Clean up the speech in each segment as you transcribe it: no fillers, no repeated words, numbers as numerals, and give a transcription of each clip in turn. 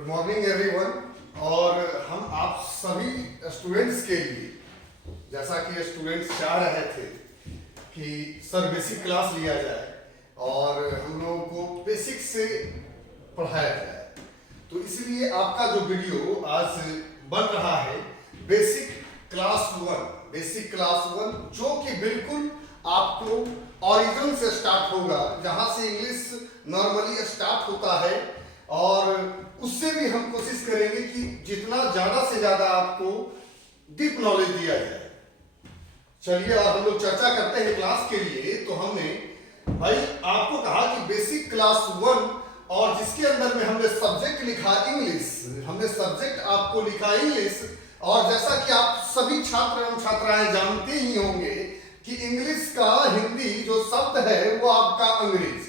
Good morning everyone. और हम आप सभी स्टूडेंट्स के लिए, जैसा कि स्टूडेंट्स चाह रहे थे कि सर बेसिक क्लास लिया जाए और हम लोगों को बेसिक से पढ़ाया जाए, तो इसलिए आपका जो वीडियो आज बन रहा है बेसिक क्लास वन, जो कि बिल्कुल आपको ओरिजिन से स्टार्ट होगा, जहां से इंग्लिश नॉर्मली स्टार्ट होता है। और उससे भी हम कोशिश करेंगे कि जितना ज्यादा से ज्यादा आपको डीप नॉलेज दिया जाए। चलिए, और हम लोग चर्चा करते हैं क्लास के लिए। तो हमने भाई आपको कहा कि बेसिक क्लास 1, और जिसके अंदर में हमने सब्जेक्ट लिखा इंग्लिश, हमने सब्जेक्ट आपको लिखा इंग्लिश। और जैसा कि आप सभी छात्र एवं छात्राएं जानते ही होंगे कि इंग्लिश का हिंदी जो शब्द है वो आपका अंग्रेजी।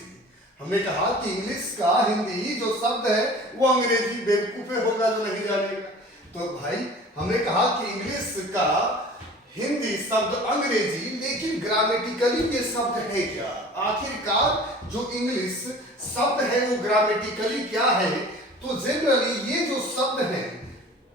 हमने कहा कि इंग्लिश का हिंदी जो शब्द है वो अंग्रेजी। बेवकूफे होगा जो नहीं जानेगा। तो भाई हमने कहा कि इंग्लिश का हिंदी शब्द अंग्रेजी, लेकिन ग्रामेटिकली ये शब्द है क्या? आखिरकार जो इंग्लिश शब्द है वो ग्रामेटिकली क्या है? तो जनरली ये जो शब्द है,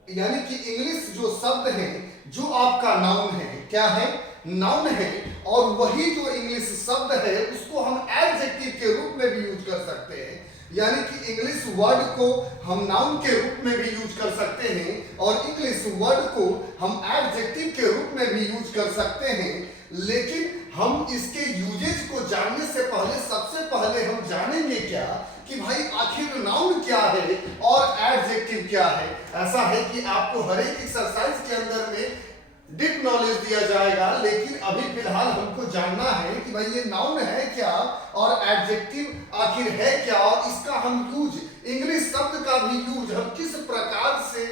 यानी कि इंग्लिश जो शब्द है, जो आपका नाउन है, क्या है? नाउन है। और वही जो इंग्लिश शब्द है उसको हम एडजेक्टिव के रूप में भी यूज कर सकते हैं। यानी कि इंग्लिश वर्ड को हम नाउन के रूप में भी यूज कर सकते हैं और इंग्लिश वर्ड को हम एडजेक्टिव के रूप में भी यूज कर सकते हैं। लेकिन हम इसके यूजेज को जानने से पहले सबसे पहले हम जानेंगे क्या कि भाई आखिर नाउन क्या है और एडजेक्टिव क्या है। ऐसा है कि आपको हर एक एक्सरसाइज के अंदर में डीप नॉलेज दिया जाएगा, लेकिन अभी फिलहाल हमको जानना है कि भाई ये नाउन है क्या और एडजेक्टिव आखिर है क्या, और इसका हम यूज, इंग्लिश शब्द का भी यूज हम किस प्रकार से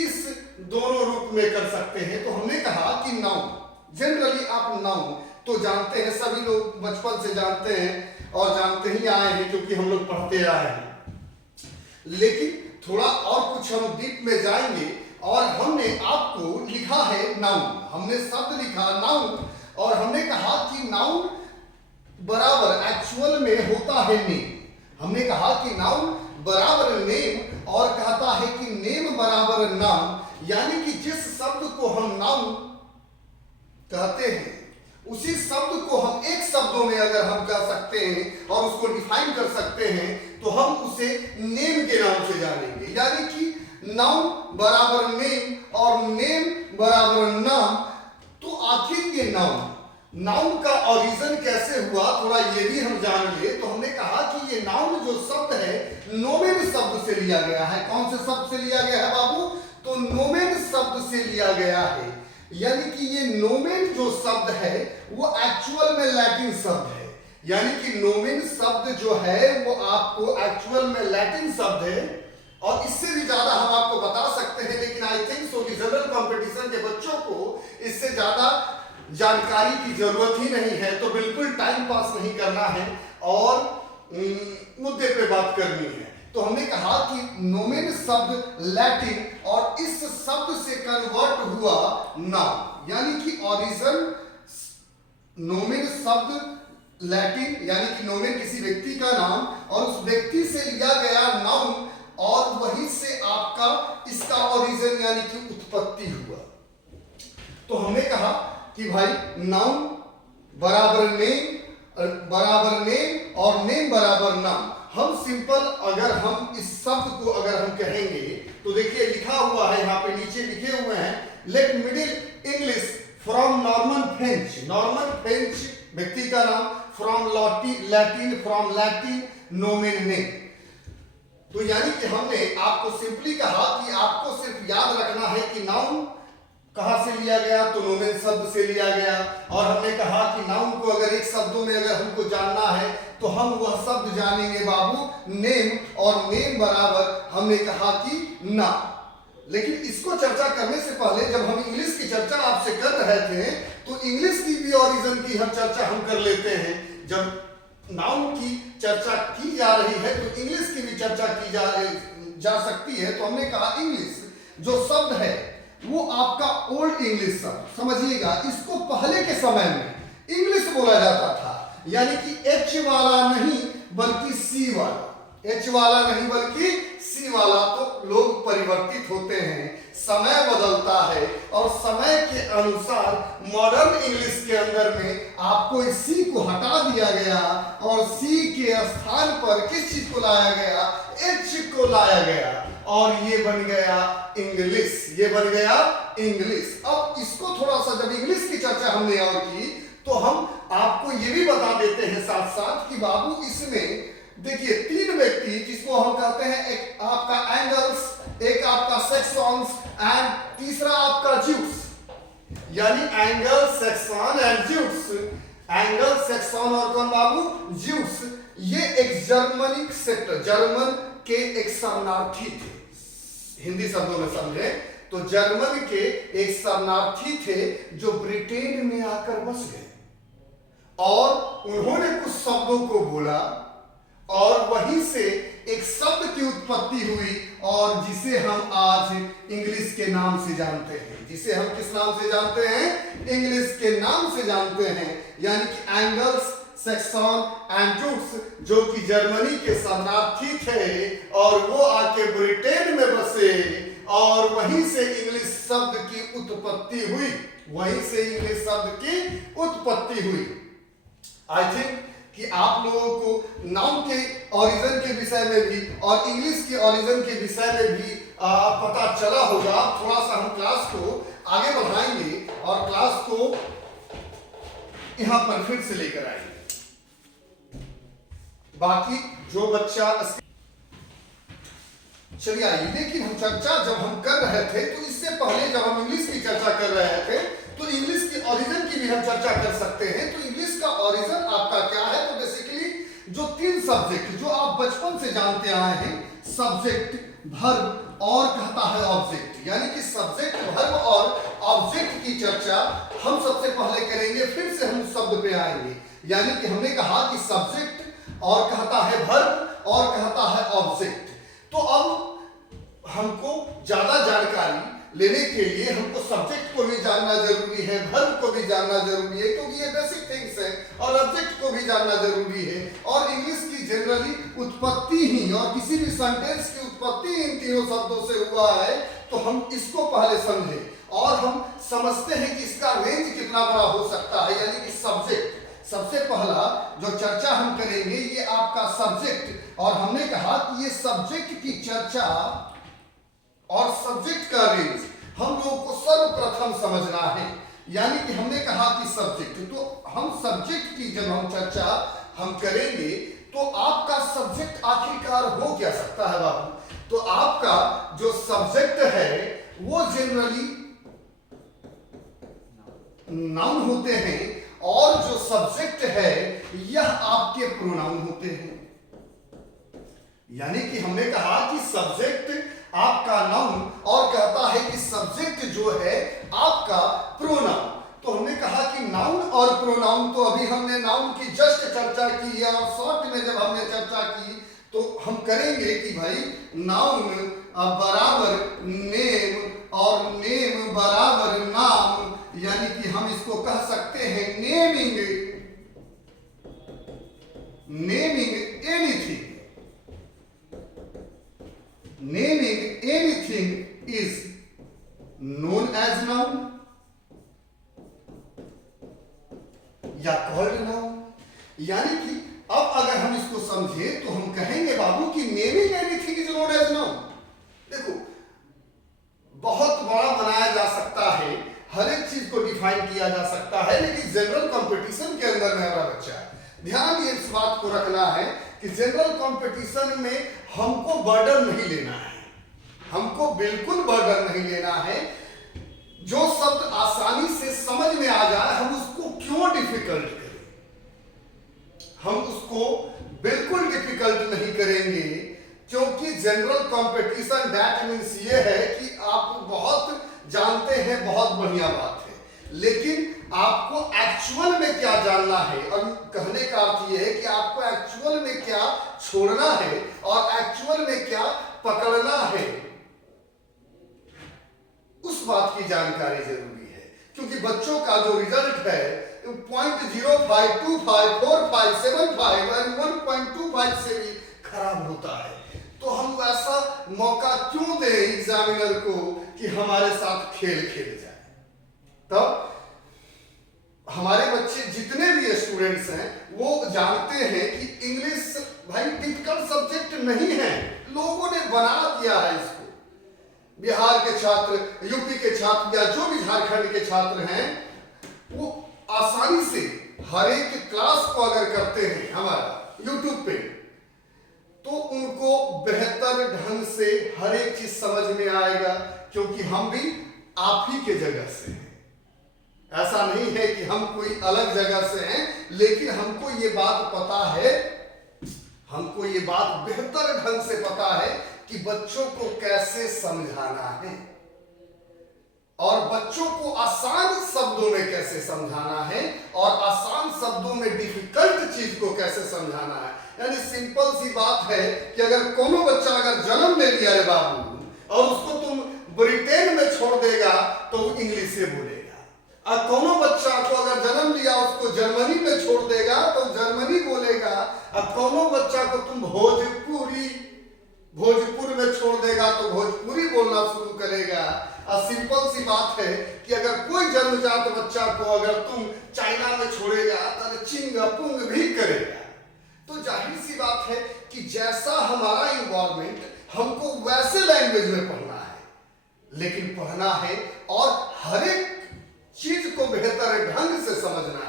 इस दोनों रूप में कर सकते हैं। तो हमने कहा कि नाउन, जनरली आप नाउन तो जानते हैं, सभी लोग बचपन से जानते हैं और जानते ही आए हैं क्योंकि हम लोग पढ़ते आए हैं। लेकिन थोड़ा और कुछ हम डीप में जाएंगे और हमने आपको लिखा है नाउन, हमने शब्द लिखा नाउन, और हमने कहा कि नाउन बराबर एक्चुअल में होता है नेम। हमने कहा कि नाउन बराबर नेम, और कहता है कि नेम बराबर नाम। यानी कि जिस शब्द को हम नाउन कहते हैं उसी शब्द को हम एक शब्दों में अगर हम कह सकते हैं और उसको डिफाइन कर सकते हैं तो हम उसे नेम के नाम से जानेंगे। यानी कि नाउन बराबर नेम और नेम बराबर नाम। तो आखिर ये नाउन का ओरिजिन कैसे हुआ, थोड़ा ये भी हम जान ले। तो हमने कहा कि ये नाउन जो शब्द है नोमेन शब्द से लिया गया है। कौन से शब्द से लिया गया है बाबू? तो नोमेन शब्द से लिया गया है। यानी कि ये नोमेन जो शब्द है वो एक्चुअल में लैटिन शब्द है। यानी कि नोमेन शब्द जो है वो आपको एक्चुअल में लैटिन शब्द है। और इससे भी ज्यादा हम आपको बता सकते हैं, लेकिन आई थिंक सो कि जनरल कंपटीशन के बच्चों को इससे ज्यादा जानकारी की जरूरत ही नहीं है। तो बिल्कुल टाइम पास नहीं करना है और मुद्दे पे बात करनी है। तो हमने कहा कि नोमेन शब्द लैटिन, और इस शब्द से कन्वर्ट हुआ नाउन। यानी कि ओरिजिन नोमेन शब्द लैटिन, यानी कि नोमेन किसी व्यक्ति का नाम, और उस व्यक्ति से लिया गया नाउन, और वहीं से आपका इसका ओरिजिन यानी कि उत्पत्ति हुआ। तो हमने कहा कि भाई नाउन बराबर नेम और नेम बराबर नाम। हम सिंपल अगर हम इस शब्द को अगर हम कहेंगे तो देखिए लिखा हुआ है, यहाँ पे नीचे लिखे हुए हैं, late Middle English from Norman French. Norman French व्यक्ति का नाम, फ्रॉम लैटिन नोमेन नेम। तो यानी कि हमने आपको सिंपली कहा कि आपको सिर्फ याद रखना है कि नाउन कहां से लिया गया, तो नोमेन शब्द से लिया गया। और हमने कहा कि नाउन को अगर एक शब्दों में अगर हमको जानना है तो हम वह शब्द जानेंगे बाबू नेम, और नेम बराबर हमने कहा कि नाम। लेकिन इसको चर्चा करने से पहले जब हम इंग्लिश की चर्चा आपसे कर रहे थे तो इंग्लिश की भी ओरिजिन की हम चर्चा हम कर लेते हैं। जब नाउन की चर्चा की जा रही है तो इंग्लिश की भी चर्चा की जा सकती है। तो हमने कहा इंग्लिश जो शब्द है वो आपका ओल्ड इंग्लिश शब्द, समझिएगा, इसको पहले के समय में इंग्लिश बोला जाता था। यानी कि एच वाला नहीं बल्कि सी वाला, एच वाला नहीं बल्कि सी इसी वाला तो लोग परिवर्तित होते हैं, समय बदलता है और समय के अनुसार मॉडर्न इंग्लिश के अंदर में आपको इस सी को हटा दिया गया और सी के स्थान पर किस चीज को लाया गया, एच को लाया गया और ये बन गया इंग्लिश, ये बन गया इंग्लिश। अब इसको थोड़ा सा जब इंग्लिश की चर्चा हमने और की तो हम आपको ये भी बता देते हैं साथ साथ कि बाबू इसमें देखिए तीन व्यक्ति जिसको हम कहते हैं, एक आपका एंगल्स, एक आपका सेक्शंस एंड तीसरा आपका ज्यूस, यानी angle, section and juice. Angle, section और कौन बाबू, ज्यूस। ये एक जर्मनिक सेक्टर, जर्मन के एक शरणार्थी थे। हिंदी शब्दों में समझे तो जर्मन के एक शरणार्थी थे जो ब्रिटेन में आकर बस गए और उन्होंने कुछ शब्दों को बोला और वहीं से एक शब्द की उत्पत्ति हुई और जिसे हम आज इंग्लिश के नाम से जानते हैं। जिसे हम किस नाम से जानते हैं, इंग्लिश के नाम से जानते हैं, यानी कि एंगल्स, सेक्शन एंड ज्यूस, जो कि जर्मनी के शरणार्थी थे और वो आके ब्रिटेन में बसे और वहीं से इंग्लिश शब्द की उत्पत्ति हुई, वहीं से इंग्लिश शब्द की उत्पत्ति हुई। आई थिंक कि आप लोगों को नाउन के ओरिजिन के विषय में भी और इंग्लिश के ओरिजिन के विषय में भी पता चला होगा। थोड़ा सा हम क्लास को आगे बढ़ाएंगे और क्लास को यहां पर फिर से लेकर आएंगे। बाकी जो बच्चा, चलिए आइए, लेकिन हम चर्चा जब हम कर रहे थे तो इससे पहले जब हम इंग्लिश की चर्चा कर रहे थे तो इंग्लिश के ओरिजिन की भी हम चर्चा कर सकते हैं। तो इंग्लिश का ओरिजिन आपका क्या है, तो बेसिकली जो तीन सब्जेक्ट जो आप बचपन से जानते आए हैं, सब्जेक्ट, वर्ब और कहता है ऑब्जेक्ट, यानी कि सब्जेक्ट, वर्ब और ऑब्जेक्ट की चर्चा हम सबसे पहले करेंगे, फिर से हम शब्द पे आएंगे। यानी कि हमने कहा कि सब्जेक्ट और कहता है वर्ब और कहता है ऑब्जेक्ट। तो अब हमको ज्यादा जानकारी लेने के लिए हमको सब्जेक्ट को भी जानना जरूरी है, वर्ब को भी जानना जरूरी है, क्योंकि ये बेसिक थिंग्स है, और ऑब्जेक्ट को भी जानना जरूरी है। और इंग्लिश की जनरली उत्पत्ति ही और किसी भी सेंटेंस की उत्पत्ति इन तीनों शब्दों से हुआ है, तो हम इसको पहले समझें और हम समझते हैं कि इसका रेंज कितना बड़ा हो सकता है। यानी कि सब्जेक्ट, सबसे पहला जो चर्चा हम करेंगे ये आपका सब्जेक्ट, और हमने कहा कि ये सब्जेक्ट की चर्चा और सब्जेक्ट का रेंज हम लोगों को सर्वप्रथम समझना है। यानी कि हमने कहा कि सब्जेक्ट, तो हम सब्जेक्ट की जब हम चर्चा हम करेंगे तो आपका सब्जेक्ट आखिरकार हो क्या सकता है बाबू, तो आपका जो सब्जेक्ट है वो जनरली नाउन होते हैं और जो सब्जेक्ट है यह आपके प्रोनाउन होते हैं। यानी कि हमने कहा कि सब्जेक्ट आपका नाउन और कहता है कि सब्जेक्ट जो है आपका प्रोनाउन। तो हमने कहा कि नाउन और प्रोनाउन, तो अभी हमने नाउन की जस्ट चर्चा की है और शॉर्ट में जब हमने चर्चा की तो हम करेंगे कि भाई नाउन बराबर नेम और नेम बराबर नाम, यानी कि हम इसको कह सकते हैं naming, naming anything, naming anything is known as noun या called noun। यानी कि अब अगर हम इसको समझे तो हम कहेंगे बाबू कि naming anything is known as noun। देखो बहुत बड़ा बनाया जा सकता है, हर एक चीज को डिफाइन किया जा सकता है, लेकिन जनरल कंपटीशन के अंदर मेरा बच्चा ध्यान ये इस बात को रखना है कि जनरल कंपटीशन में हमको बर्डन नहीं लेना है, हमको बिल्कुल बर्डन नहीं लेना है। जो शब्द आसानी से समझ में आ जाए हम उसको क्यों डिफिकल्ट करें, हम उसको बिल्कुल डिफिकल्ट नहीं करेंगे, क्योंकि जनरल कंपटीशन दैट मीन्स ये है कि आप बहुत जानते हैं, बहुत बढ़िया बात है, लेकिन आपको एक्चुअल में क्या जानना है, और कहने का अर्थ यह है कि आपको एक्चुअल में क्या छोड़ना है और एक्चुअल में क्या पकड़ना है, उस बात की जानकारी जरूरी है। क्योंकि बच्चों का जो रिजल्ट है 0.05, 25, 45, 75 और 1.25 से भी खराब होता है, तो हम ऐसा मौका क्यों दे एग्जामिनर को कि हमारे साथ खेल खेल जाए। तब हमारे बच्चे जितने भी स्टूडेंट्स हैं वो जानते हैं कि इंग्लिश भाई डिफिकल्ट सब्जेक्ट नहीं है, लोगों ने बना दिया है इसको। बिहार के छात्र, यूपी के छात्र या जो भी झारखंड के छात्र हैं वो आसानी से हर एक क्लास को अगर करते हैं हमारा यूट्यूब पे, तो उनको बेहतर ढंग से हर एक चीज समझ में आएगा, क्योंकि हम भी आप ही के जगह से हैं। ऐसा नहीं है कि हम कोई अलग जगह से हैं, लेकिन हमको ये बात पता है, हमको ये बात बेहतर ढंग से पता है कि बच्चों को कैसे समझाना है और बच्चों को आसान शब्दों में कैसे समझाना है और आसान शब्दों में डिफिकल्ट चीज को कैसे समझाना है। यानी सिंपल सी बात है कि अगर कोनो बच्चा अगर जन्म ले लिया रे बाबू और उसको तुम ब्रिटेन में छोड़ देगा तो वो इंग्लिश से बोलेगा, और कोनो बच्चा को अगर जन्म लिया उसको जर्मनी में छोड़ देगा तो जर्मनी बोलेगा, और कोनो बच्चा को तुम भोजपुर में छोड़ देगा तो भोजपुरी बोलना शुरू करेगा। और सिंपल सी बात है कि अगर कोई जन्मजात बच्चा को अगर तुम चाइना में छोड़ेगा तो चिंग पुंग भी करेगा। तो जाहिर सी बात है कि जैसा हमारा इन्वायरमेंट, हमको वैसे लैंग्वेज में पढ़ना है, लेकिन पढ़ना है और हर एक चीज को बेहतर ढंग से समझना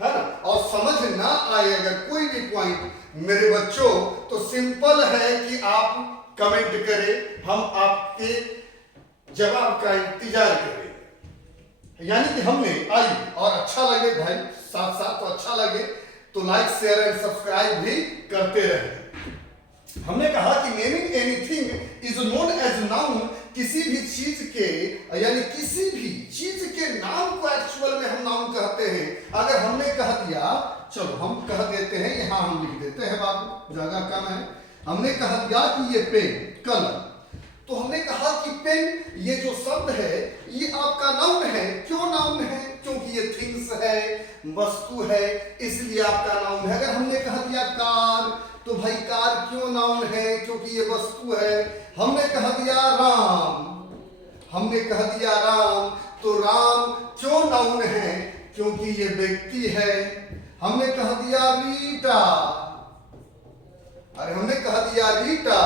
है ना। और समझ ना आए अगर कोई भी पॉइंट मेरे बच्चों, तो सिंपल है कि आप कमेंट करें, हम आपके जवाब का इंतजार करें। यानी कि हमने आई और अच्छा लगे भाई, साथ साथ तो अच्छा लगे तो लाइक शेयर एंड सब्सक्राइब भी करते रहे। हमने कहा कि naming anything is known as noun, किसी भी चीज के यानी किसी भी चीज के नाम को एक्चुअल में हम नाउन कहते हैं। अगर हमने कह दिया, चलो हम कह देते हैं, यहां हम लिख देते हैं बाबू, जगह कम है, हमने कह दिया कि ये पेन कलम, तो हमने कहा कि पेन ये जो शब्द है ये आपका नाउन है। क्यों नाउन है? क्योंकि ये थिंग्स है, वस्तु है, इसलिए आपका नाउन है। अगर हमने कह दिया कार, तो भाई कार क्यों नाउन है? क्योंकि ये वस्तु है। हमने कह दिया राम, हमने कह दिया राम, तो राम क्यों नाउन है? क्योंकि ये व्यक्ति है। हमने कह दिया रीटा, अरे हमने कह दिया रीटा,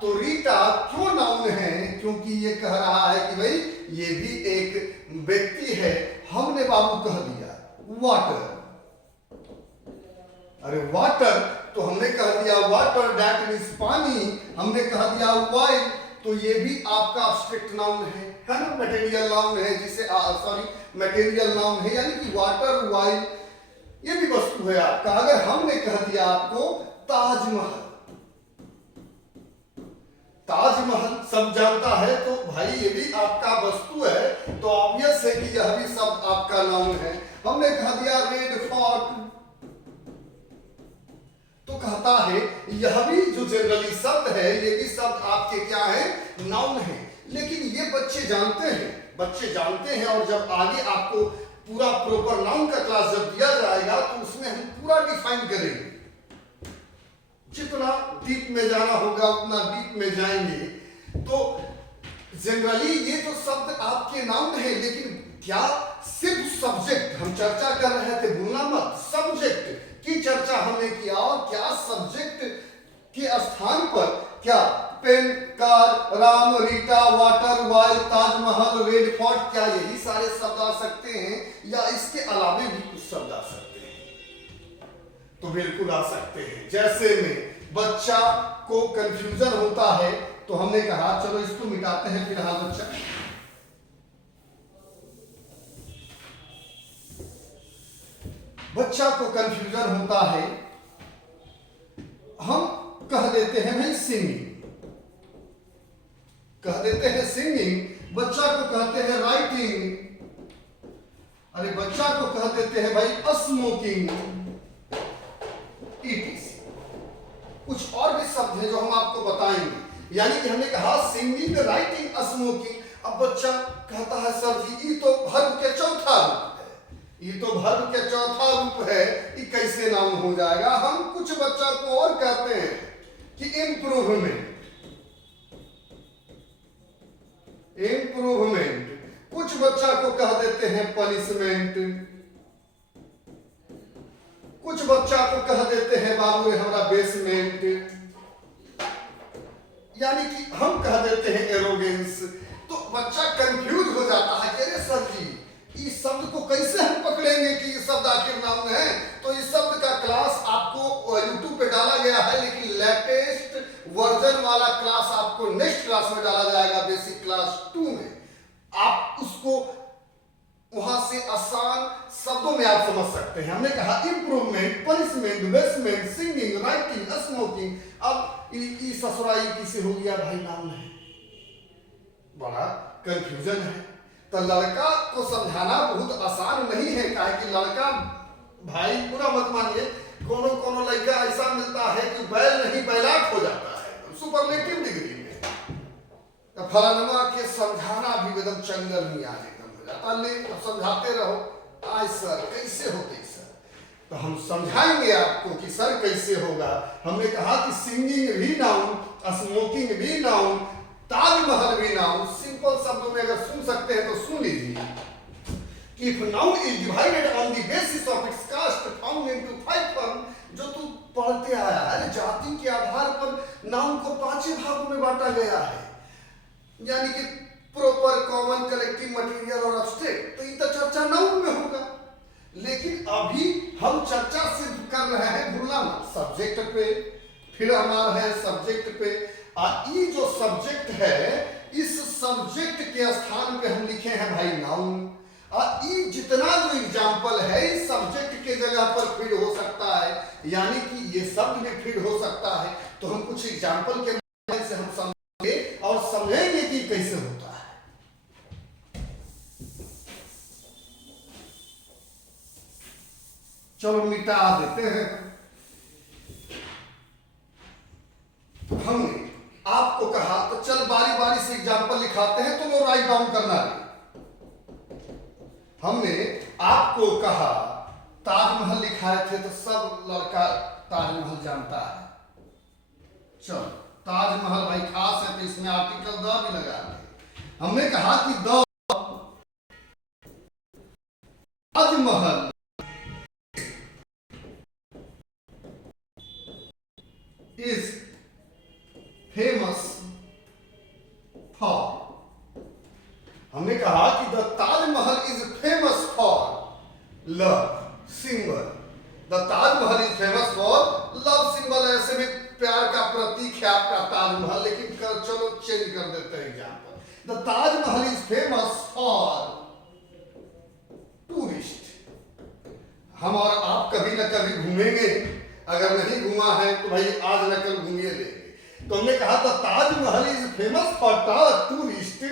तो रीटा क्यों नाउन है? क्योंकि ये कह रहा है कि भाई ये भी एक व्यक्ति है। हमने बाबू कह दिया वाटर, अरे वाटर, तो हमने कह दिया वाटर दैट मींस पानी। हमने कह दिया वाइल, तो ये भी आपका एब्स्ट्रैक्ट नाउन है ना, मटेरियल नाउन है, जिसे मटेरियल नाउन है, यानी कि वाटर वाइल ये भी वस्तु है आपका। अगर हमने कह दिया आपको ताजमहल, ताजमहल सब जानता है, तो भाई ये भी आपका वस्तु है, तो ऑब्वियस है कि यह भी शब्द आपका नाउन है। हमने कह दिया रेड फोर्ट, तो कहता है यह भी जो जनरली शब्द है ये भी शब्द आपके क्या है? नाउन है। लेकिन ये बच्चे जानते हैं और जब आगे आपको पूरा प्रॉपर नाउन का क्लास जब दिया जाएगा तो उसमें हम पूरा डिफाइन करेंगे। जितना डीप में जाना होगा उतना डीप में जाएंगे। तो जनरली ये जो शब्द आपके नाउन है, लेकिन क्या सिर्फ सब्जेक्ट हम चर्चा कर रहे थे, भूलना मत, सब्जेक्ट की चर्चा हमने किया, और क्या सब्जेक्ट के स्थान पर क्या pen, car, Ram, Rita, water, while, Taj Mahal, Red Fort, क्या यही सारे शब्द आ सकते हैं या इसके अलावे भी कुछ शब्द आ सकते हैं? तो बिल्कुल आ सकते हैं। जैसे में बच्चा को कंफ्यूजन होता है, तो हमने कहा चलो इसको मिटाते हैं फिलहाल। बच्चा को कंफ्यूजन होता है, हम कह देते हैं भाई सिंगिंग, कह देते हैं सिंगिंग। बच्चा को कहते हैं राइटिंग, अरे बच्चा को कह देते हैं भाई स्मोकिंग, ईटीसी। कुछ और भी शब्द हैं जो हम आपको बताएंगे। यानी कि हमने कहा सिंगिंग, राइटिंग, स्मोकिंग। अब बच्चा कहता है सर जी ये तो वर्ब के चौथा रूप है, ये तो वर्ब के चौथा रूप है, ये कैसे नाउन हो जाएगा? हम कुछ बच्चा को और कहते हैं कि इम्प्रूवमेंट, इम्प्रूवमेंट, कुछ बच्चा को कह देते हैं पनिशमेंट, कुछ बच्चा को कह देते हैं बाबू हमारा बेसमेंट, यानी कि हम कह देते हैं एरोगेंस। तो बच्चा कंफ्यूज हो जाता है कि अरे सर जी इस शब्द को कैसे हम पकड़ेंगे कि ये शब्द आखिर नाउन है। तो इस शब्द का क्लास आपको यूट्यूब पे डाला गया है, लेकिन लेटेस्ट वर्जन वाला क्लास आपको नेक्स्ट क्लास में डाला जाएगा, बेसिक क्लास 2 में। आप उसको वहां से आसान शब्दों में आप समझ सकते हैं। हमने कहा improvement, punishment, basement, singing, writing, smoking. अब ससुराई किसे हो गया भाई नाउन है, बड़ा कंफ्यूजन है। तो लड़का को समझाना बहुत आसान नहीं है, काहे कि लड़का भाई पूरा मत मानिए, कोनो लड़का ऐसा मिलता है कि बैल नहीं बैलाट हो जाता है सुपरलेटिव डिग्री में। तो फलाना के समझाना भी एकदम चंगल नहीं आने एकदम हो जाता। ले समझाते रहो, आज सर कैसे होते सर, तो हम समझाएंगे आपको कि सर कैसे होगा। हमने कहा कि सिंगिंग भी नाउन, स्मोकिंग भी नाउन, ताजमहल भी नाउन। सिंपल शब्दों में अगर सुन सकते हैं तो सुन लीजिए। If noun is divided on the basis of its caste found into 5 form, जो तू पढ़ते आया है, जाति के आधार पर नाउन को 5 भागों में बांटा गया है, यानी कि प्रॉपर, कॉमन, कलेक्टिव, मटेरियल और अब्स्ट्रैक्ट। तो ये तो चर्चा नाउन में होगा, लेकिन अभी हम चर्चा सिर्फ कर रहे हैं, भूलना मत, सब्जेक्ट पे। फिर हमारा है सब्जेक्ट पे। ये जो सब्जेक्ट है, इस सब्जेक्ट के स्थान पे हम लिखे हैं भाई नाउन। और ये जितना जो एग्जाम्पल है इस सब्जेक्ट के जगह पर फिट हो सकता है, यानी कि ये शब्द भी फिट हो सकता है। तो हम कुछ एग्जाम्पल के माध्यम से हम समझेंगे और समझेंगे कि कैसे होता है। चलो मिटा देते हैं। हमने आपको कहा तो चल बारी बारी से एग्जाम्पल लिखाते हैं, तो वो राइट डाउन करना है। हमने आपको कहा ताजमहल लिखाए थे, तो सब लड़का ताजमहल जानता है। चलो ताजमहल भाई खास है, तो इसमें आर्टिकल द भी लगा दे। हमने कहा कि the Taj Mahal is famous for, हमने कहा कि the Taj Mahal is famous for love symbol. The Taj Mahal is famous for love symbol. ऐसे भी प्यार का प्रतीक है आपका ताजमहल, लेकिन चलो चेंज कर देते हैं example. The Taj Mahal is famous for tourist. हम और आप कभी न कभी घूमेंगे, अगर नहीं घुमा है तो भाई आज न कल घूमिए लेंगे। तो हमने कहा था Taj Mahal is famous for tourist.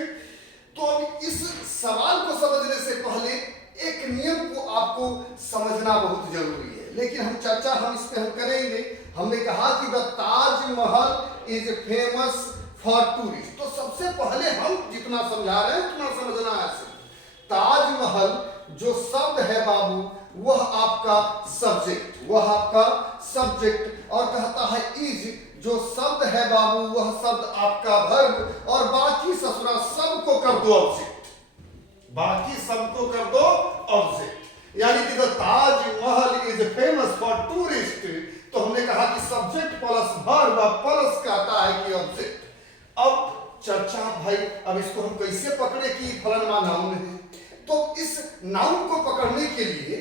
तो अब इस सवाल को समझने से पहले एक नियम को आपको समझना बहुत जरूरी है, लेकिन हम चर्चा इस पे हम करेंगे। हमने कहा कि the Taj Mahal is famous for tourist. तो सबसे पहले हम जितना समझा रहे हैं उतना समझना है। ताजमहल जो शब्द है बाबू, वह आपका सब्जेक्ट, वह आपका सब्जेक्ट, और कहता है इज जो शब्द है बाबू, वह शब्द आपका वर्ब, और बाकी ससुरा सबको कर दो ऑब्जेक्ट, बाकी सबको कर दो ऑब्जेक्ट। यानी कि the Taj Mahal is famous for tourist. तो हमने कहा कि सब्जेक्ट प्लस वर्ब प्लस कहता है कि ऑब्जेक्ट। अब चर्चा भाई, अब इसको हम कैसे पकड़े कि फलाना नाउन है। तो इस नाउन को पकड़ने के लिए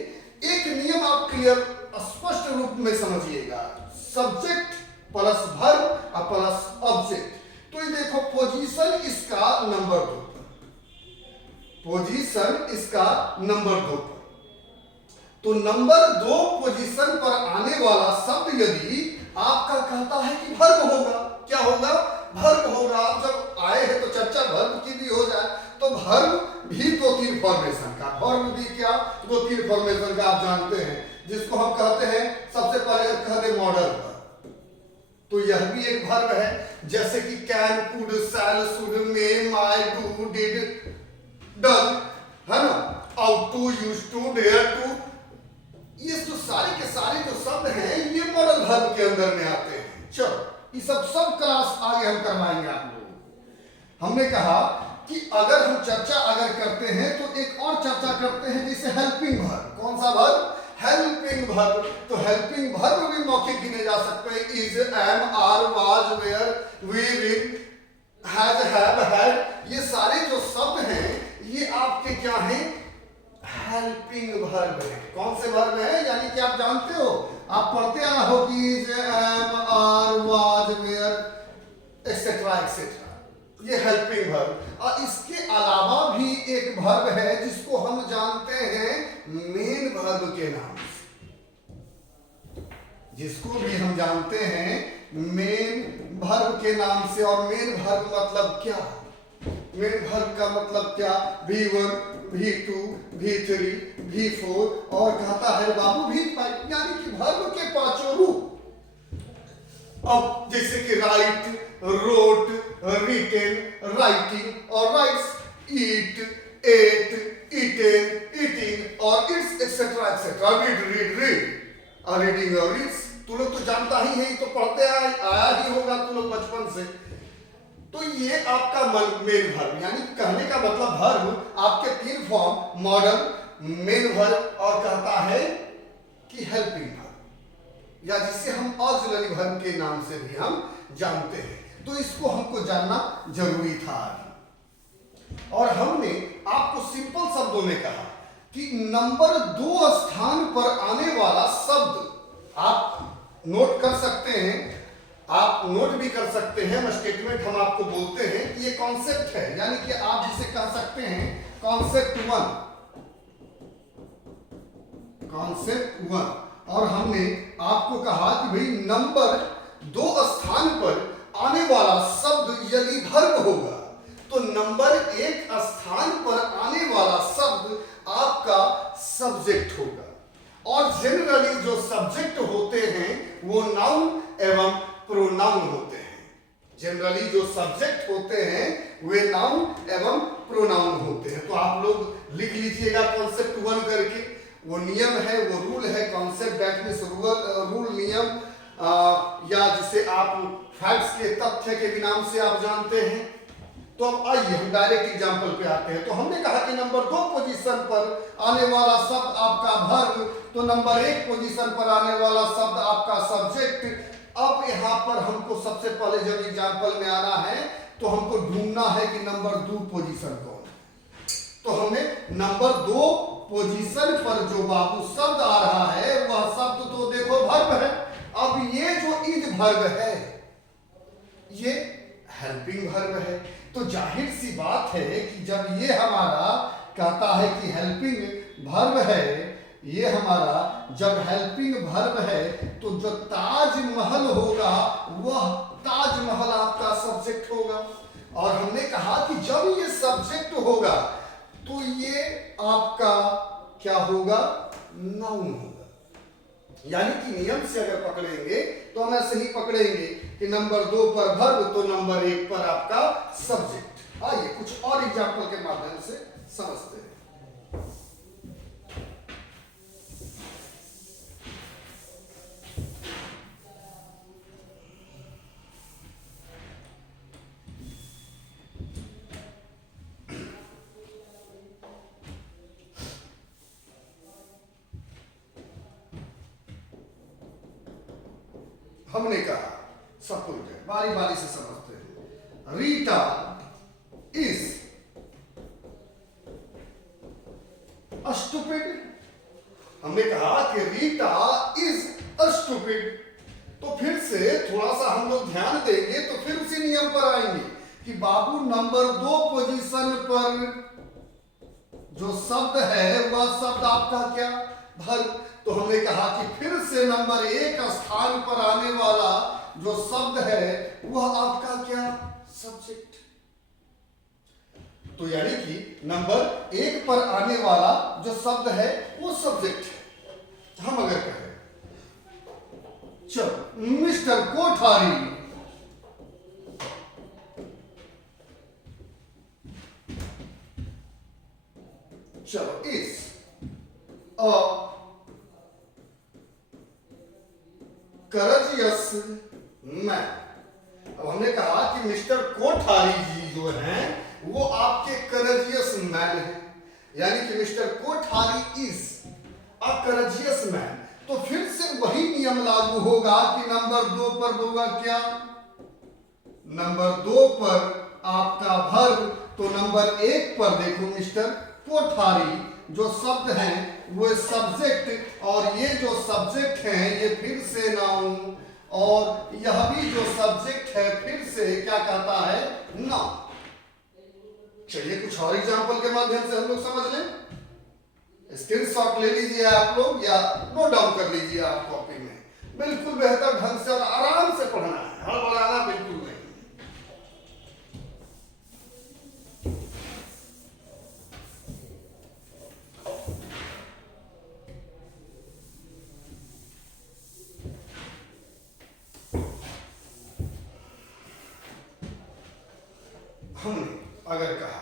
एक नियम आप क्लियर स्पष्ट रूप में समझिएगा। सब्जेक्ट प्लस वर्ब और प्लस ऑब्जेक्ट। तो ये देखो पोजीशन इसका नंबर 2 पर, पोजीशन इसका नंबर 2 पर। तो नंबर 2 पोजीशन पर आने वाला शब्द यदि आपका कहता है कि वर्ब होगा, क्या होगा? वर्ब होगा। आप जब आए हैं तो चर्चा वर्ब की भी हो जाए, तो वर्ब भी 2-3 फॉर्मेशन का, वर्ब भी क्या 2-3 फॉर्मेशन का आप जानते हैं, जिसको हम कहते हैं सबसे पहले कहते हैं मॉडल वर्ब। तो यह भी एक वर्ब है, जैसे कि can, could, shall, should, may, might, do, did, done, है ना, ought to, use to, dare to. ये जो सारे के सारे जो शब्द हैं ये मॉडल वर्ब के अंदर में आते हैं। चलो ये सब क्लास आगे हम करवाएंगे आप लोगों को। हमने कहा कि अगर हम चर्चा अगर करते हैं तो एक और चर्चा करते हैं जैसे हेल्पिंग वर्ब। कौन सा वर्ब? Helping verb. तो हेल्पिंग वर्ब भी मौखिक गिने जा सकते हैं। Is, am, are, was, were, be, will, has, have, had, ये सारे जो शब्द हैं ये आपके क्या हैं? हेल्पिंग वर्ब है। कौन से वर्ब है? यानी कि आप जानते हो, आप पढ़ते आए हो कि is, am, are, was, were etcetera etcetera, ये हेल्पिंग वर्ब। और इसके अलावा भी एक वर्ब है जिसको हम जानते हैं मेन वर्ब के नाम से, जिसको भी हम जानते हैं मेन वर्ब के नाम से। और मेन वर्ब मतलब क्या? मेन वर्ब का मतलब क्या? V1, V2, V3, V4 और कहता है बाबू V5, यानी कि वर्ब के पांचों रूप। अब जैसे कि राइट, रोट, रिटेन, राइटिंग और राइट्स, ईट, एट, ईटेन, ईटिंग और it's etcetera etcetera, read, read, read और रीडिंग और रीड्स। तू लोग तो जानता ही है, तो पढ़ते आया ही होगा तू लोग बचपन से। तो ये आपका मेन वर्ब, यानी कहने का मतलब वर्ब आपके तीन फॉर्म, मॉडर्न, मेन वर्ब और कहता है कि हेल्पिंग वर्ब, या जिसे हम ऑक्सिलरी वर्ब के नाम से भी हम जानते हैं। तो इसको हमको जानना जरूरी था। और हमने आपको सिंपल शब्दों में कहा कि नंबर 2 स्थान पर आने वाला शब्द आप नोट कर सकते हैं, आप नोट भी कर सकते हैं। स्टेटमेंट हम आपको बोलते हैं, ये कॉन्सेप्ट है, यानी कि आप जिसे कह सकते हैं कॉन्सेप्ट 1, कॉन्सेप्ट 1। और हमने आपको कहा कि भाई नंबर 2 स्थान पर आने वाला शब्द यदि वर्ब होगा तो नंबर 1 स्थान पर आने वाला शब्द आपका सब्जेक्ट होगा। और जनरली जो सब्जेक्ट होते हैं वो नाउन एवं प्रोनाउन होते हैं। जनरली जो सब्जेक्ट होते हैं वे नाउन एवं प्रोनाउन होते हैं। तो आप लोग लिख लीजिएगा कॉन्सेप्ट 1 करके, वो नियम है, वो रूल है। कॉन्सेप्ट दैट मींस रूल, नियम, या जिसे आप फैक्ट्स के तथ्य के भी नाम से आप जानते हैं। तो अब आइए हम डायरेक्ट एग्जांपल पे आते हैं। तो हमने कहा कि नंबर 2 पोजीशन पर आने वाला शब्द आपका वर्ब, तो नंबर 1 पोजीशन पर आने वाला शब्द आपका सब्जेक्ट। अब यहाँ पर हमको सबसे पहले जब एग्जांपल में आना है तो हमको ढूंढना है कि नंबर 2 पोजीशन कौन है। तो हमें नंबर 2 पोजीशन पर जो बाबू शब्द आ रहा है वह शब्द तो देखो वर्ब है। अब ये जो इज वर्ब है ये हेल्पिंग वर्ब है। तो जाहिर सी बात है कि जब ये हमारा कहता है कि हेल्पिंग वर्ब है, ये हमारा जब हेल्पिंग वर्ब है तो जो ताजमहल होगा वह ताजमहल आपका सब्जेक्ट होगा। और हमने कहा कि जब ये सब्जेक्ट होगा तो ये आपका क्या होगा? नाउन होगा। यानी कि नियम से अगर पकड़ेंगे तो हम ऐसे ही पकड़ेंगे कि नंबर 2 पर वर्ब तो नंबर 1 पर आपका सब्जेक्ट। आइए कुछ और एग्जांपल के माध्यम से समझते हैं। हमने कहा सब कुछ बारी बारी से समझते हैं। Rita is stupid. हमने कहा कि रीटा इज स्टूपिड। तो फिर से थोड़ा सा हम लोग ध्यान देंगे तो फिर उसी नियम पर आएंगे कि बाबू नंबर 2 पोजीशन पर जो शब्द है वह शब्द आपका क्या? वर्ब। तो हमने कहा कि फिर से नंबर 1 स्थान पर आने वाला जो शब्द है वह आपका क्या? सब्जेक्ट। तो यानी कि नंबर 1 पर आने वाला जो शब्द है वो सब्जेक्ट है। हम अगर कहें चलो मिस्टर कोठारी चलो इज अ courageous मैन। अब हमने कहा कि मिस्टर कोठारी जी जो हैं वो आपके courageous मैन है, यानी कि mister Kothari is a courageous man. तो फिर से वही नियम लागू होगा कि नंबर 2 पर होगा क्या, नंबर 2 पर आपका वर्ब, तो नंबर 1 पर देखो मिस्टर कोठारी जो शब्द हैं वो सब्जेक्ट, और ये जो सब्जेक्ट हैं ये फिर से नाउन, और यह भी जो सब्जेक्ट है फिर से क्या कहता है, नाउन। चलिए कुछ और एग्जांपल के माध्यम से हम लोग समझ लें। स्क्रीनशॉट ले लीजिए आप लोग या नोट डाउन कर लीजिए आप कॉपी में, बिल्कुल बेहतर ढंग से और आराम से पढ़ना है, हड़बड़ाना बिल्कुल नहीं। हमने अगर कहा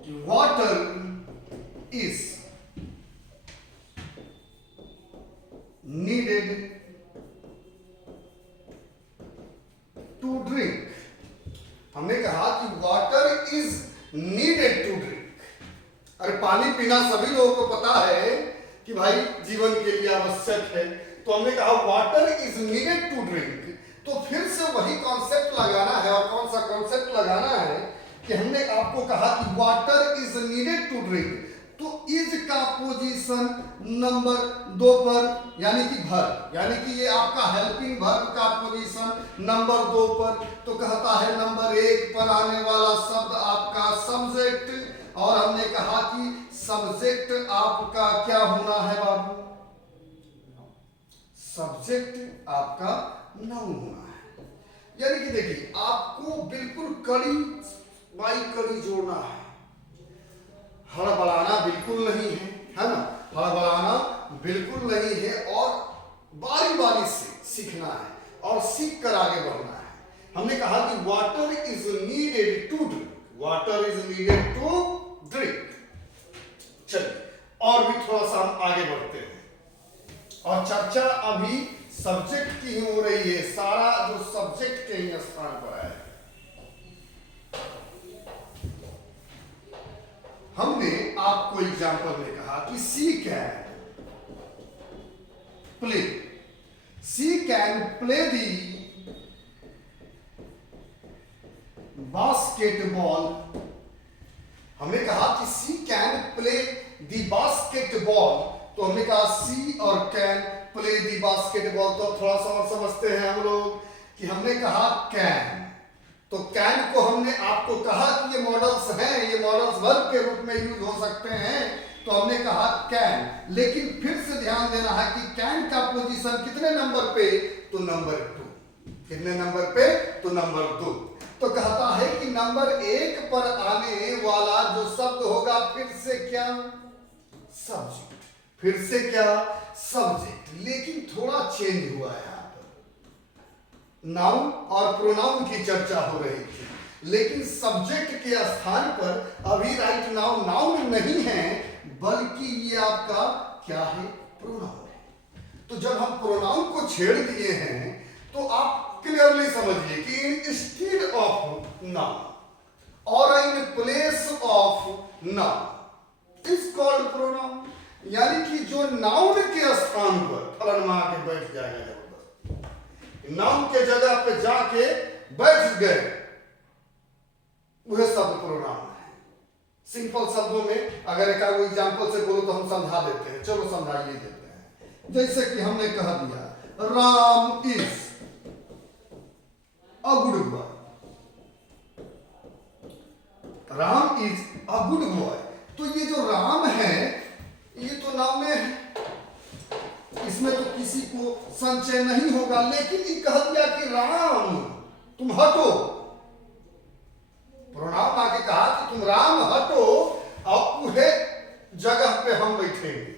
कि water is needed to drink, हमने कहा कि water is needed to drink. अरे पानी पीना सभी लोगों को पता है कि भाई जीवन के लिए आवश्यक है, तो हमने कहा water is needed to drink. तो फिर से वही कॉन्सेप्ट लगाना है, और कौन सा कॉन्सेप्ट लगाना है कि हमने आपको कहा कि water is needed to drink, तो इज का पोजीशन नंबर 2 पर, यानी कि वर्ब, यानी कि ये आपका हेल्पिंग वर्ब का पोजीशन नंबर 2 पर। तो कहता है नंबर 1 पर आने वाला शब्द आपका सब्जेक्ट, और हमने कहा कि सब्जेक्ट आपका क्या होना है बाबू, सब्जेक्ट आपका नाउन होना है। यानी कि देखिए आपको बिल्कुल कड़ी बाई कड़ी जोड़ना है, हड़बड़ाना बिल्कुल नहीं है ना, हड़बड़ाना बिल्कुल नहीं है, और बारी बारी से सीखना है और सीख कर आगे बढ़ना है। हमने कहा कि water is needed to drink, water is needed to drink. चलिए और भी थोड़ा सा हम आगे बढ़ते हैं, और चर्चा अभी सब्जेक्ट की ही हो रही है, सारा जो सब्जेक्ट के ही स्थान पर है। हमने आपको एग्जांपल में कहा कि she can play, she can play the basketball. हमने कहा कि she can play the basketball, तो हमने कहा सी और कैन प्ले दी बास्केटबॉल। तो थोड़ा सा और समझते हैं हम लोग कि हमने कहा कैन, तो कैन को हमने आपको कहा कि ये मॉडल्स हैं, ये मॉडल्स वर्ब के रूप में यूज हो सकते हैं, तो हमने कहा कैन। लेकिन फिर से ध्यान देना है कि कैन का पोजीशन कितने नंबर पे, तो नंबर 2। कितने नंबर पे, तो नंबर 2। तो कहता है कि नंबर 1 पर आने वाला जो शब्द होगा फिर से क्या, सब्जेक्ट, फिर से क्या, सब्जेक्ट। लेकिन थोड़ा चेंज हुआ है, यहाँ पर नाउन और प्रोनाउन की चर्चा हो रही थी, लेकिन सब्जेक्ट के स्थान पर अभी राइट नाउ नाउन नहीं है, बल्कि ये आपका क्या है, प्रोनाउन है। तो जब हम प्रोनाउन को छेड़ दिए हैं तो आप क्लियरली समझिए कि इंस्टेड ऑफ नाउन और in place of noun is called pronoun. यानी कि जो नाउन के स्थान पर फलनमा के बैठ जाएगा, जबरदस्त नाउन के जगह पे जाके बैठ गए, वह शब्द प्रोनाउन है। सिंपल शब्दों में अगर एक आध एग्जांपल से बोलो तो हम समझा देते हैं, चलो समझाइए देते हैं। जैसे कि हमने कह दिया Ram is a good boy, Ram is a good boy. तो ये जो राम है ये तो नाम में है, इसमें तो किसी को संचय नहीं होगा, लेकिन ये कह दिया कि राम तुम हटो, प्रोनाउन आके कहा कि तुम राम हटो और उहे जगह पे हम बैठेंगे।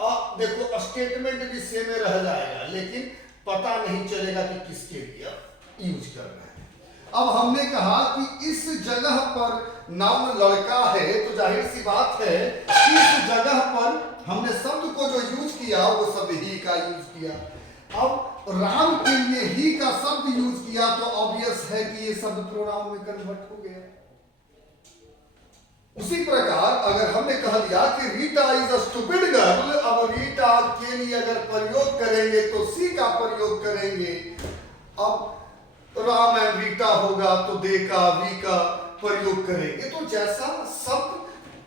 अब देखो स्टेटमेंट भी सेम रह जाएगा, लेकिन पता नहीं चलेगा कि किसके लिए यूज कर रहे हैं। अब हमने कहा कि इस जगह पर नाउन लड़का है, तो जाहिर सी बात है इस जगह पर हमने शब्द को जो यूज किया वो शब्द ही का यूज किया। अब राम के लिए ही का शब्द यूज किया तो ऑब्वियस है कि ये शब्द प्रोनाउन में कन्वर्ट हो गया। उसी प्रकार अगर हमने कह दिया कि Rita is a stupid girl, अब रीटा के लिए अगर प्रयोग करेंगे तो सी का प्रयोग करेंगे। अब राम एंड रीटा होगा तो दे का वी का प्रयोग करेंगे। तो जैसा शब्द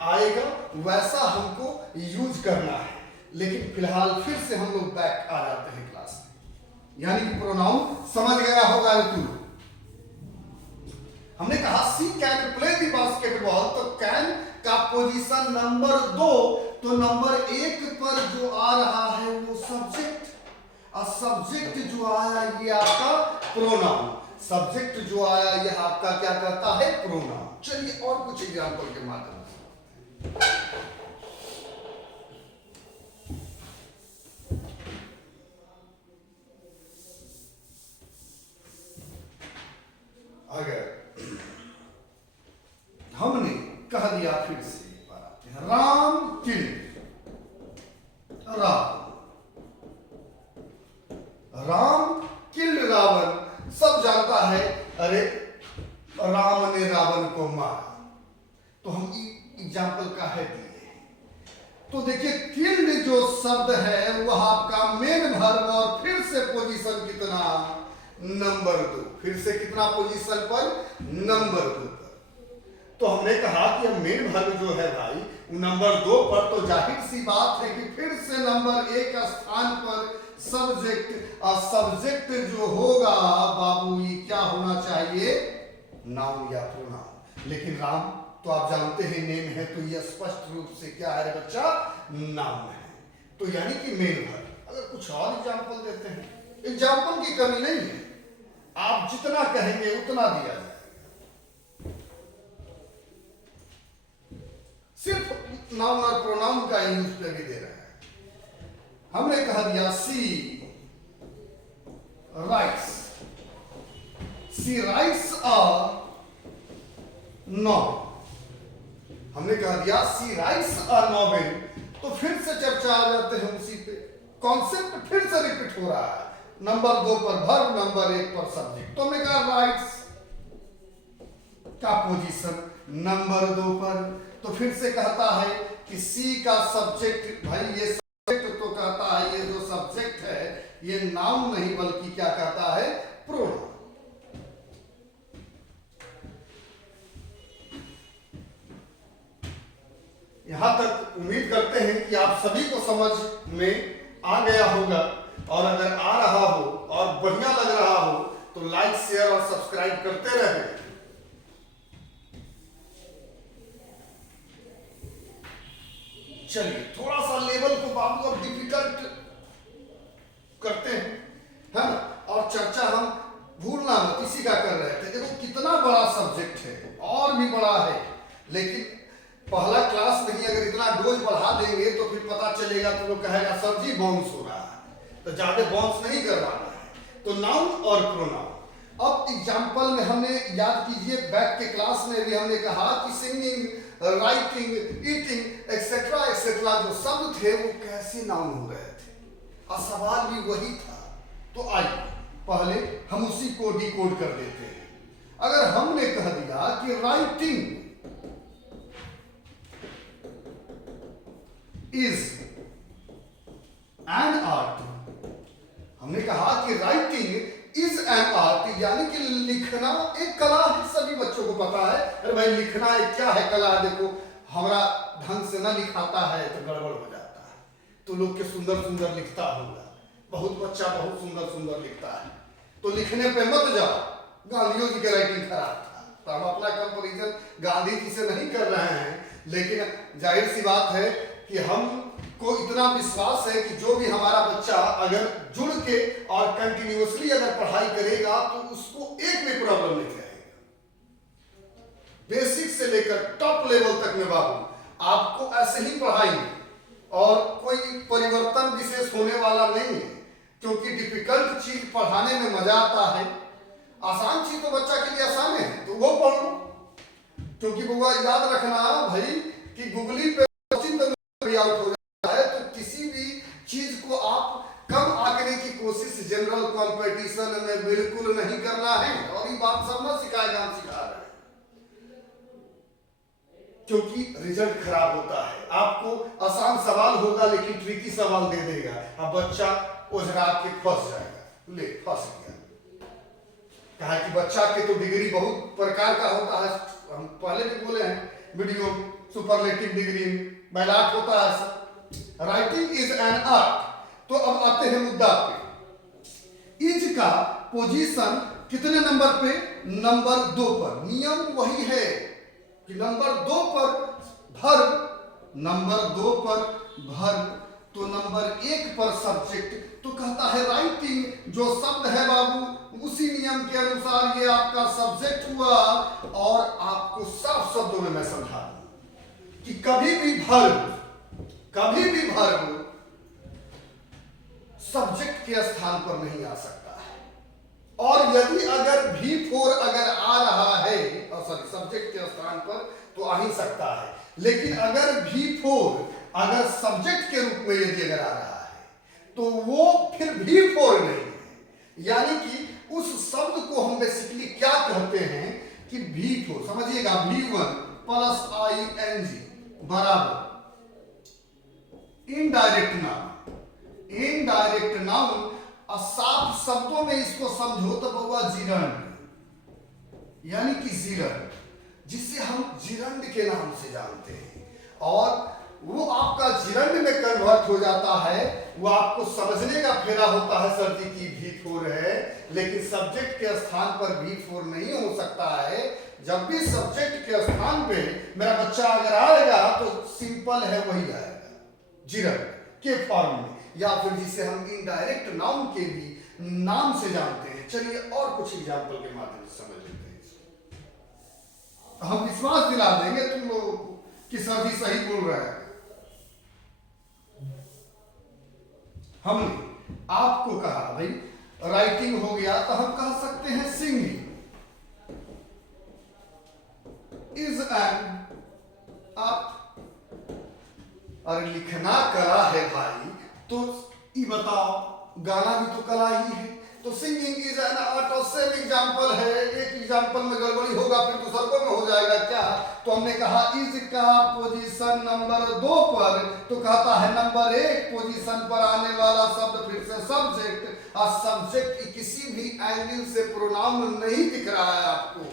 आएगा वैसा हमको यूज करना है। लेकिन फिलहाल फिर से हम लोग बैक आ जाते हैं क्लास में, यानी कि प्रोनाउन समझ गया होगा तू। हमने कहा सी कैन प्ले दी बास्केटबॉल, तो कैन का पोजीशन नंबर 2, तो नंबर 1 पर जो आ रहा है वो सब्जेक्ट, और सब्जेक्ट जो आया ये आपका प्रोनाउन, सब्जेक्ट जो आया ये आपका क्या करता है, प्रोनाउन। चलिए और कुछ एग्जांपल के माध्यम से अगर हमने कह दिया, फिर से राम किल रावण, राम किल रावण, सब जानता है अरे राम ने रावण को मारा। तो हम एग्जाम्पल का है दिए। तो देखिए किल्ड जो शब्द है वह आपका मेन वर्ब, और फिर से पोजीशन कितना, नंबर 2। फिर से कितना पोजीशन पर, नंबर 2 पर। तो हमने कहा कि मेन वर्ब जो है भाई नंबर 2 पर, तो जाहिर सी बात है कि फिर से नंबर 1 स्थान पर सब्जेक्ट, और सब्जेक्ट जो होगा बाबू ये क्या होना चाहिए, नाउन या प्रोनाउन। लेकिन राम तो आप जानते हैं नेम है, तो ये स्पष्ट रूप से क्या है बच्चा, नाउन है। तो यानी कि मेन वर्ब। अगर कुछ और एग्जाम्पल देते हैं, एग्जाम्पल की कमी नहीं है, आप जितना कहेंगे उतना दिया जाएगा। सिर्फ नाउन और प्रोनाउन का यूज पे भी दे रहा है। हमने कह दिया she writes, she writes a novel. हमने कह दिया सी राइट्स अ नॉवेल, तो फिर से चर्चा आ जाते हैं उसी पे, कॉन्सेप्ट फिर से रिपीट हो रहा है। नंबर 2 पर वर्ब, नंबर 1 पर सब्जेक्ट। तो हमने कहा राइट्स का पोजीशन नंबर 2 पर, तो फिर से कहता है कि सी का सब्जेक्ट, भाई ये सब्जेक्ट तो कहता है ये जो सब्जेक्ट है ये नाउन नहीं बल्कि क्या कहता है, प्रोनाउन। यहां तक उम्मीद करते हैं कि आप सभी को समझ में आ गया होगा, और अगर आ रहा हो और बढ़िया लग रहा हो तो लाइक, शेयर और सब्सक्राइब करते रहें। चलिए थोड़ा सा लेवल को बाबू अब डिफिकल्ट करते हैं, है ना, और चर्चा हम भूलना मत इसी का कर रहे थे। देखो कितना बड़ा सब्जेक्ट है, और भी बड़ा है, लेकिन पहला क्लास में ही अगर इतना डोज बढ़ा देंगे तो फिर पता चलेगा तो लोग कहेगा सर जी बाउंस हो रहा है, तो ज्यादा बाउंस नहीं करवाना है। तो नाउन और प्रोनाउन। अब एग्जाम्पल में हमने याद कीजिए, बैक के क्लास में भी हमने कहा कि singing, writing, eating etcetera etcetera जो शब्द थे वो कैसे नाउन हो रहे थे, और सवाल भी वही था। तो आइए पहले हम उसी को डिकोड कर देते हैं। अगर हमने कह दिया कि राइटिंग इज एन आर्ट, हमने कहा कि राइटिंग इज एन आर्ट, यानी कि लिखना एक कला है। सभी बच्चों को पता है, अरे भाई लिखना एक क्या है, कला। देखो हमारा ढंग से ना लिखाता है तो गड़बड़ हो जाता है। तो लोग के सुंदर सुंदर लिखता होगा, बहुत बच्चा बहुत सुंदर सुंदर लिखता है, तो लिखने पे मत जाओ। गांधी जी की राइटिंग खराब था, तो हम अपना कंपैरिजन गांधी जी से नहीं कर रहे हैं, लेकिन जाहिर सी बात है कि हम को इतना विश्वास है कि जो भी हमारा बच्चा अगर जुड़ के और कंटिन्यूअसली अगर पढ़ाई करेगा तो उसको एक भी प्रॉब्लम नहीं आएगा। बेसिक से लेकर टॉप लेवल तक में बाबू आपको ऐसे ही पढ़ाएंगे, और कोई परिवर्तन विशेष होने वाला नहीं है, क्योंकि डिफिकल्ट चीज पढ़ाने में मजा आता है। आसान चीज तो बच्चा के लिए आसान है तो वो पढ़ लो, क्योंकि वो याद रखना भाई कि गूगली पे आउट हो जाता है, तो किसी भी चीज को आप कम आंकने की कोशिश कोशिश जनरल कंपटीशन में बिल्कुल नहीं करना है, और ये बात सब न सिखाएगा, हम सिखा रहे हैं, क्योंकि रिजल्ट खराब होता है। आपको आसान सवाल होगा लेकिन ट्रिकी सवाल दे देगा, अब बच्चा उजरा के फंस जाएगा, ले फंस गया। कहा कि बच्चा के तो डिग्री बहुत प्रकार का होता है, हम पहले भी बोले हैं वीडियो, सुपरलेटिव डिग्री बैलाट होता है सब। Writing is an art. तो अब आते हैं मुद्दा पे। इज का पोजीशन कितने नंबर पे? नंबर 2 पर। नियम वही है कि नंबर 2 पर वर्ब, नंबर 2 पर वर्ब, तो नंबर 1 पर सब्जेक्ट। तो कहता है राइटिंग जो शब्द है बाबू, उसी नियम के अनुसार ये आपका सब्जेक्ट हुआ। और आपको साफ शब्दों में मैं समझा दूं कि कभी भी वर्ब सब्जेक्ट के स्थान पर नहीं आ सकता है। और यदि अगर V4 अगर आ रहा है, सॉरी सब्जेक्ट के स्थान पर, तो आ ही सकता है। लेकिन अगर V4 अगर सब्जेक्ट के रूप में यदि अगर आ रहा है, तो वो फिर V4 नहीं है। यानी कि उस शब्द को हम बेसिकली क्या कहते हैं कि V4, समझिएगा, V1 प्लस ING बराबर इनडायरेक्ट नाउन। इनडायरेक्ट नाउन, साफ शब्दों में इसको समझो तो बउआ जिरंड, यानी कि जिरंड, जिसे हम जिरंड के नाम से जानते हैं। और वो आपका जिरंड में कन्वर्ट हो जाता है। वो आपको समझने का फेरा होता है सर जी की V4 है, लेकिन सब्जेक्ट के स्थान पर V4 नहीं हो सकता है। जब भी सब्जेक्ट के स्थान पे मेरा बच्चा अगर आएगा तो सिंपल है वही आएगा, जिरंड के फॉर्म में, या फिर जिसे हम इनडायरेक्ट नाउन के भी नाम से जानते हैं। चलिए और कुछ एग्जाम्पल के माध्यम से समझ लेते हैं इसको। हम विश्वास दिला देंगे तुम लोगों को कि सर जी सही बोल रहा है। हमने आपको कहा भाई राइटिंग हो गया, तो हम कह सकते हैं सिंगिंग इज एन आर्ट। और लिखना कला है भाई, तो ये बताओ गाना भी तो कला ही है। तो सिंगिंग इज एन आर्ट, और सेम एग्जाम्पल है, एक एग्जाम्पल में गड़बड़ी होगा फिर दूसरे में हो जाएगा क्या। तो हमने कहा इज का पोजीशन नंबर 2 पर, तो कहता है नंबर 1 पोजीशन पर आने वाला शब्द फिर से सब्जेक्ट, और सब्जेक्ट किसी भी एंगल से प्रोनाउन नहीं दिख रहा है आपको,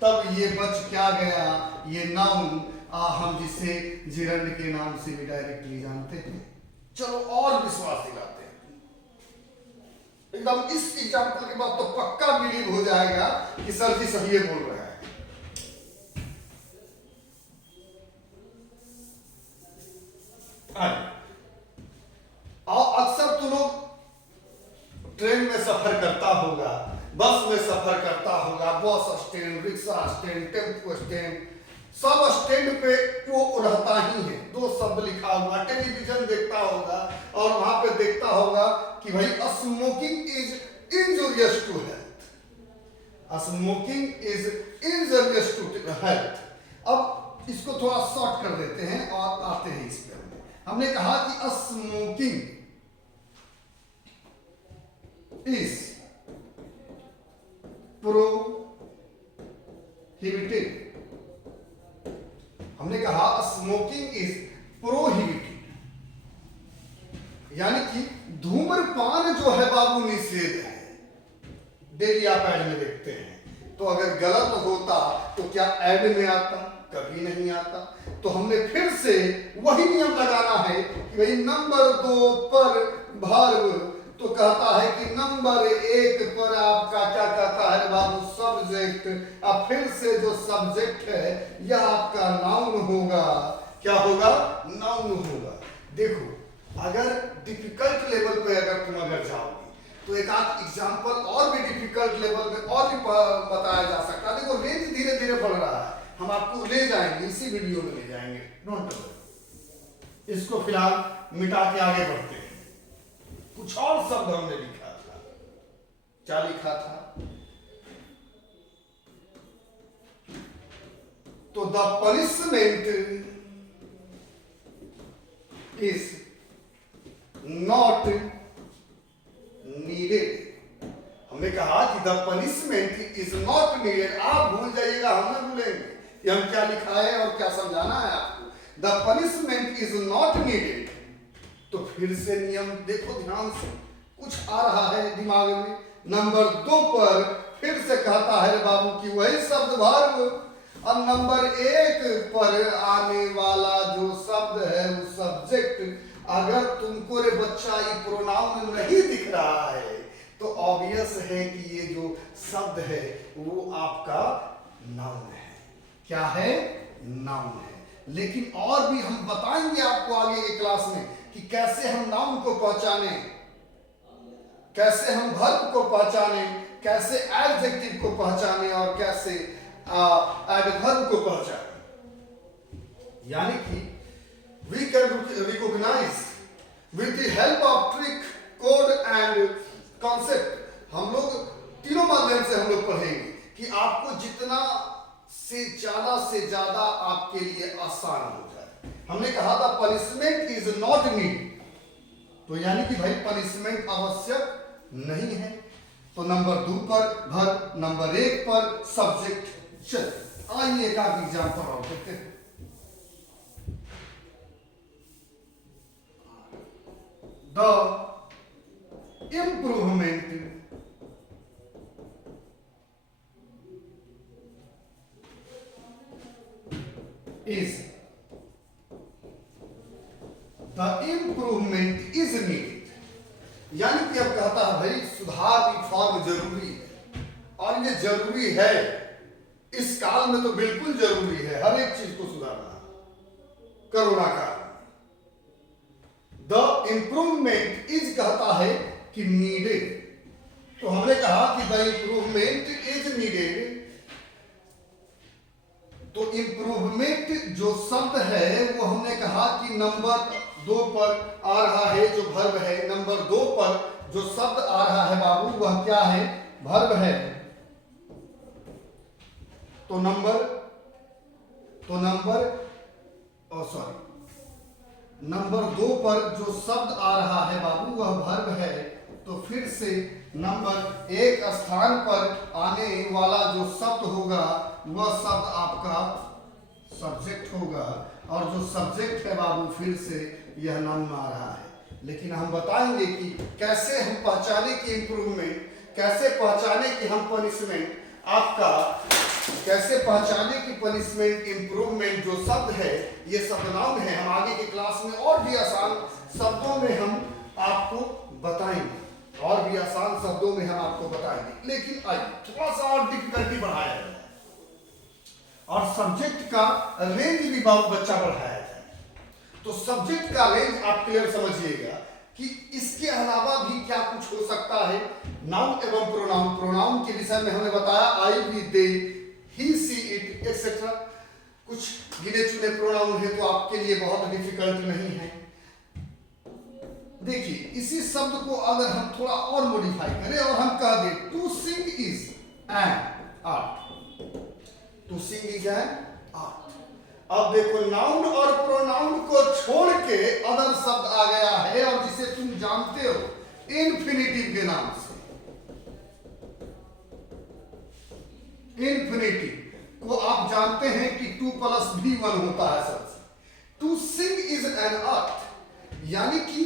तब ये बच क्या गया, ये नाउन, हम जिसे जिरंड के नाम से भी डायरेक्टली जानते हैं। चलो और विश्वास दिलाते हैं, एकदम इस एग्जाम्पल के बाद तो पक्का बिलीव हो जाएगा कि सर जी सही बोल रहे हैं। और अक्सर तो लोग ट्रेन में सफर करता होगा, बस में सफर करता होगा, bus stand, rickshaw stand, tempo stand, सब स्टैंड पे वो रहता ही है। 2 शब्द लिखा हुआ, टेलीविजन देखता होगा और वहां पे देखता होगा कि भाई smoking is injurious to health, smoking is injurious to health. अब इसको थोड़ा शॉर्ट कर देते हैं और आते हैं इस पे। हमने कहा कि स्मोकिंग इज प्रोहिबिटेड। हमने कहा स्मोकिंग इज प्रोहिबिटेड, यानी कि धूम्रपान जो है बाबू निषेध है। डेली आप ऐड में देखते हैं, तो अगर गलत होता तो क्या ऐड में आता? कभी नहीं आता। तो हमने फिर से वही नियम लगाना है कि भाई नंबर 2 पर वर्ब, तो कहता है कि नंबर 1 पर आपका क्या कहता है बाबू, सब्जेक्ट। अब फिर से जो सब्जेक्ट है यह आपका नाउन होगा। क्या होगा? नाउन होगा। देखो अगर डिफिकल्ट लेवल पे अगर तुम अगर जाओगे तो एक आध एग्जांपल और भी डिफिकल्ट लेवल में और भी बताया जा सकता है। देखो रेंज धीरे धीरे बढ़ रहा है, हम आपको ले जाएंगे, इसी वीडियो में ले जाएंगे, डोंट वरी। इसको फिलहाल मिटा के आगे बढ़ते हैं। कुछ और शब्द हमने लिखा था, क्या लिखा था? तो the punishment is not needed. हमने कहा कि the punishment is not needed. आप भूल जाइएगा, हम ना भूलेंगे कि हम क्या लिखा है और क्या समझाना है आपको। The punishment is not needed. तो फिर से नियम देखो ध्यान से, कुछ आ रहा है दिमाग में। नंबर 2 पर फिर से कहता है बाबू कि वही शब्द वर्ब। अब नंबर 1 पर आने वाला जो शब्द है वो सब्जेक्ट। अगर तुमको रे बच्चा ये प्रोनाउन नहीं दिख रहा है तो ऑब्वियस है कि ये जो शब्द है वो आपका नाउन है। क्या है? नाउन है। लेकिन और भी हम बताएंगे आपको आगे के क्लास में कि कैसे हम नाउन को पहचाने, कैसे हम वर्ब को पहचाने, कैसे एडजेक्टिव को पहचाने और कैसे एडवर्ब को पहचाने। यानी कि we can recognize with the help of trick, code and concept। हम लोग तीनों माध्यम से हम लोग पढ़ेंगे कि आपको जितना से ज्यादा आपके लिए आसान हो जाए। हमने कहा था पनिशमेंट इज नॉट नीड, तो यानी कि भाई पनिशमेंट आवश्यक नहीं है। तो नंबर 2 पर वर्ब, नंबर 1 पर सब्जेक्ट। चल आइए एक आध एग्जांपल और देखते हैं। The improvement is needed। यानी कि अब कहता है भाई सुधार, रिफॉर्म जरूरी है और ये जरूरी है। इस काल में तो बिल्कुल जरूरी है हर एक चीज को सुधारना। कोरोना काल द इम्प्रूवमेंट इज कहता है कि नीडेड। तो हमने कहा कि द इम्प्रूवमेंट इज नीडेड। तो इम्प्रूवमेंट जो शब्द है वो हमने कहा कि नंबर 2 पर आ रहा है जो वर्ब है। नंबर 2 पर जो शब्द आ रहा है बाबू वह क्या है? वर्ब है। तो नंबर 2 पर जो शब्द आ रहा है बाबू वह वर्ब है। तो फिर से नंबर 1 स्थान पर आने वाला जो शब्द होगा वह शब्द आपका सब्जेक्ट होगा और जो सब्जेक्ट है बाबू फिर से यह नाउन आ रहा है। लेकिन हम बताएंगे कि कैसे हम पहचाने कि इम्प्रूवमेंट, कैसे पहचाने कि हम पनिशमेंट, आपका कैसे पहचाने कि पनिशमेंट, इम्प्रूवमेंट जो शब्द है ये सब नाउन है। हम आगे के क्लास में और भी आसान शब्दों में हम आपको बताएंगे, और भी आसान शब्दों में हम आपको बताएंगे। लेकिन आइए थोड़ा सा और डिफिकल्टी बढ़ाया जाए और सब्जेक्ट का रेंज भी बहुत बच्चा बढ़ाया जाए। तो सब्जेक्ट का रेंज आप क्लियर समझिएगा कि इसके अलावा भी क्या कुछ हो सकता है। नाउन एवं प्रोनाउन। प्रोनाउन के विषय में हमने बताया I, we, they, he, she, it etcetera. कुछ गिने चुने प्रोनाउन है तो आपके लिए बहुत डिफिकल्ट नहीं है। देखिए इसी शब्द को अगर हम थोड़ा और मॉडिफाई करें और हम कह दें to sing is an art. To sing is an art. अब देखो नाउन और प्रोनाउन को छोड़ के अदर शब्द आ गया है और जिसे तुम जानते हो इन्फिनिटिव के नाम से। इन्फिनिटिव को आप जानते हैं कि 2 + v1 होता है सबसे। To sing is an art यानी कि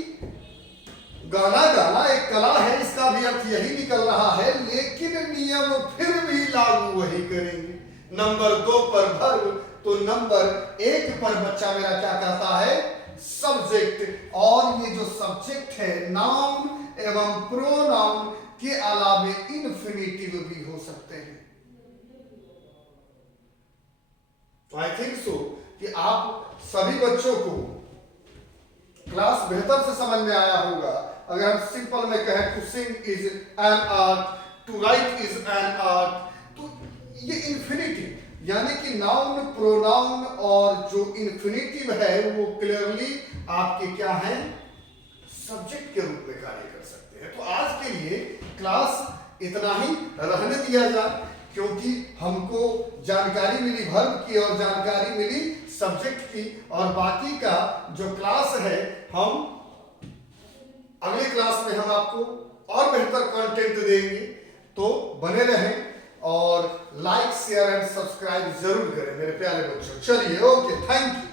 गाना गाना एक कला है, इसका भी अर्थ यही निकल रहा है। लेकिन नियम फिर भी लागू वही करेंगे। नंबर 2 पर वर्ब, तो नंबर 1 पर बच्चा मेरा क्या कहता है? सब्जेक्ट। और ये जो सब्जेक्ट है नाउन एवं प्रोनाउन के अलावे इन्फिनिटिव भी हो सकते हैं। आई थिंक सो कि आप सभी बच्चों को क्लास बेहतर से समझ में आया होगा। अगर हम सिंपल में कहें to sing is an art, to write is an art, तो ये इन्फिनिटिव यानी कि नाउन, प्रोनाउन और जो इन्फिनिटिव है वो क्लियरली आपके क्या है? सब्जेक्ट के रूप में कार्य कर सकते हैं। तो आज के लिए क्लास इतना ही रहने दिया जाए, क्योंकि हमको जानकारी मिली वर्ब की और जानकारी मिली सब्जेक्ट की, और बाकी का जो क्लास है हम अगले क्लास में हम आपको और बेहतर कंटेंट देंगे, तो बने रहें और लाइक शेयर एंड सब्सक्राइब जरूर करें मेरे प्यारे बच्चों। चलिए, ओके, थैंक यू।